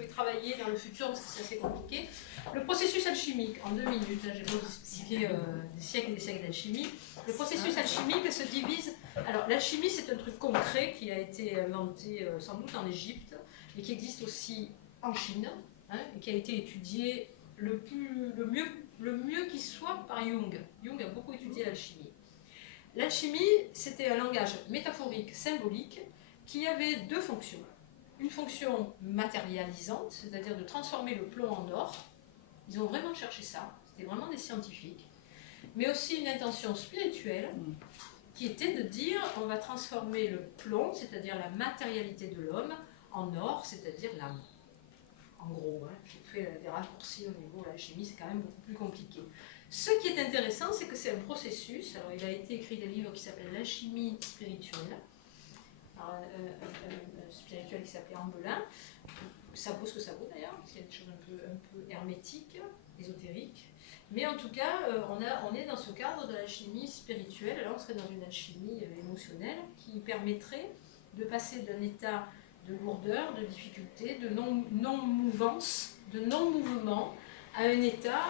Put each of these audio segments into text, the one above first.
voulais travailler dans le futur, parce que c'est assez compliqué. Le processus alchimique, en 2 minutes, hein, j'ai pas vous expliquer des siècles et des siècles d'alchimie. Le processus alchimique se divise. Alors, l'alchimie, c'est un truc concret qui a été inventé sans doute en Égypte, et qui existe aussi en Chine, hein, et qui a été étudié le mieux qui soit par Jung. Jung a beaucoup étudié l'alchimie. L'alchimie, c'était un langage métaphorique, symbolique, qui avait 2 fonctions. Une fonction matérialisante, c'est-à-dire de transformer le plomb en or. Ils ont vraiment cherché ça, c'était vraiment des scientifiques. Mais aussi une intention spirituelle, qui était de dire on va transformer le plomb, c'est-à-dire la matérialité de l'homme, en or, c'est-à-dire l'âme. En gros, hein, j'ai fait des raccourcis au niveau de l'alchimie, c'est quand même beaucoup plus compliqué. Ce qui est intéressant, c'est que c'est un processus. Alors, il a été écrit des livres qui s'appellent L'alchimie spirituelle, par un spirituel qui s'appelait Ambelin. Ça vaut ce que ça vaut d'ailleurs, parce qu'il y a des choses un peu hermétiques, ésotériques. Mais en tout cas, on est dans ce cadre de l'alchimie spirituelle. Là, on serait dans une alchimie émotionnelle qui permettrait de passer d'un état de lourdeur, de difficulté, de non-mouvance, de non-mouvement, à un état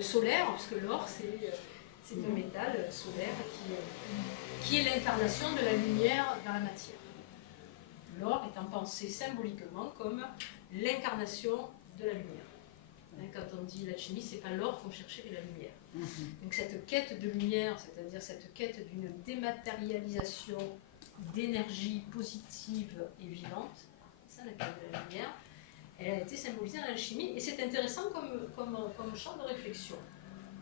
solaire, parce que l'or, c'est un métal solaire qui est l'incarnation de la lumière dans la matière. L'or étant pensé symboliquement comme l'incarnation de la lumière. Quand on dit l'alchimie, c'est pas l'or qu'on cherchait, mais la lumière. Donc cette quête de lumière, c'est-à-dire cette quête d'une dématérialisation d'énergie positive et vivante, c'est ça la quête de la lumière, elle a été symbolisée dans l'alchimie, et c'est intéressant comme champ de réflexion.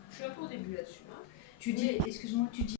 Je suis un peu au début là-dessus. Hein. Tu dis, excuse-moi, tu dis